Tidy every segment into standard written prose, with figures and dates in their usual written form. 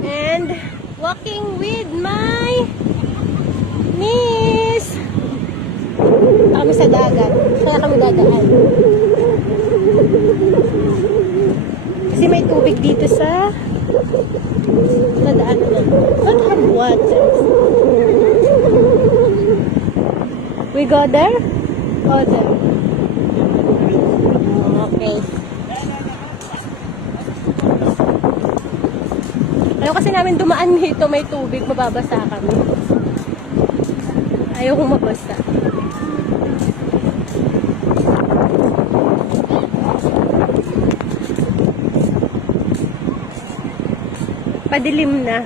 And walking with my niece. Kami sa dagat. Kaya kami dadaan. Kasi may tubig dito sa nadaanan namin. Don't have water. We go there? Go there. Okay. Ayaw kasi namin dumaan dito, may tubig, mababasa kami. Ayaw kong mabasa. Padilim na.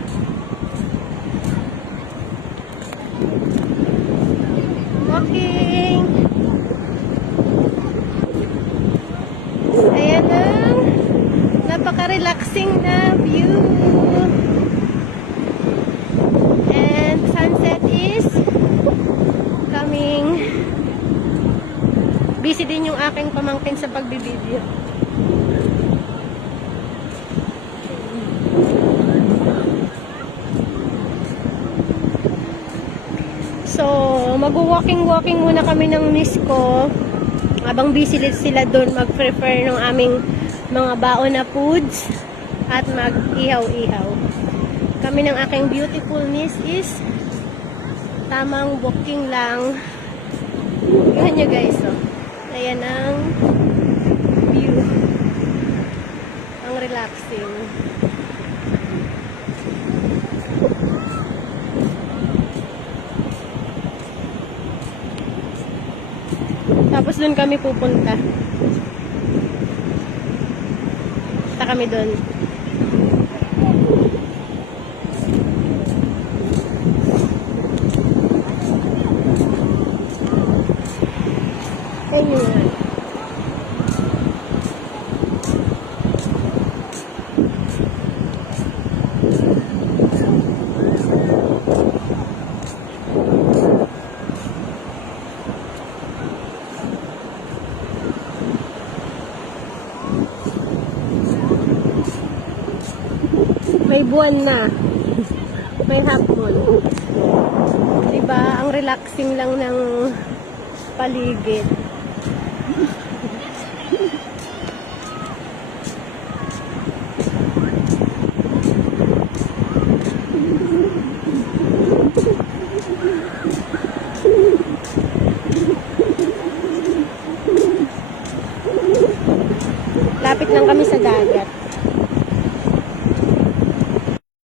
Walking. Ayan ang napaka-relaxing na view. And sunset is coming. Busy din yung aking pamangkin sa pagbibideo. So, mag-walking-walking muna kami ng niece ko. Habang busy sila doon, mag-prepare ng aming mga baon na foods at mag-ihaw-ihaw. Kami ng aking beautiful niece is tamang walking lang. Tingnan nyo guys, oh. Ayan ang view. Ang relaxing. Tapos doon kami pupunta. Punta kami doon. Ayun. May buwan na. May hapon. Diba? Ang relaxing lang ng paligid.